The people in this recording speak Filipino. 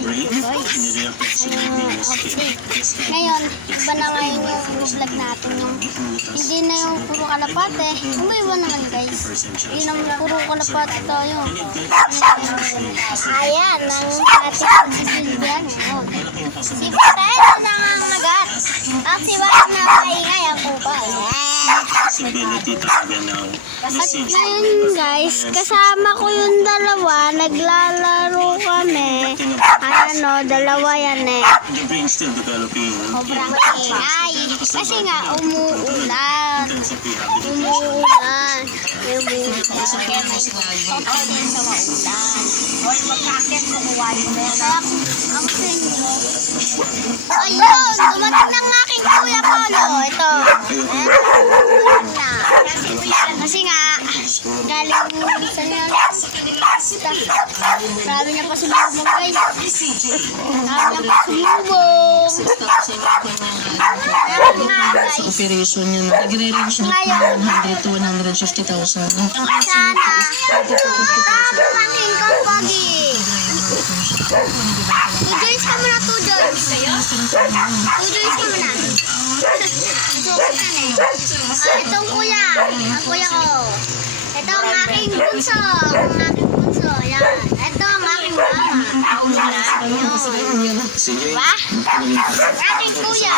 video guys. Update. Ngayon, iba na ngayon yung vlog natin. Hindi na yung puro kalapate. Iba naman guys. Hindi naman puro kalapate tayo. Ayan, ang ating pagsisilbihan. Si Patel na nangangagat. At si Wala na maingay ang kupal. At ngayon guys, kasama ko yung dalawa, naglalaro kami. Ano, dalawa yan eh. Sobrang ingay. Kasi nga, umuulan. Umuulan. Ayun, dumating ng aking kuya Polo. Ito. Kasi nga, galing sa niya. Marami niya pa sumubong guys. Marami niya pa sumubong. Sa operation niya na nagre-range na 100 to 150,000. Sana. Tamaking kang pogi. 2 joints ka muna, 2 joints. 2 joints ka muna. Itong kuya. Ang kuya ko. Ito ang aking bunso. Yan. Ito ang aking mama. Yun. Diba? Aking kuya.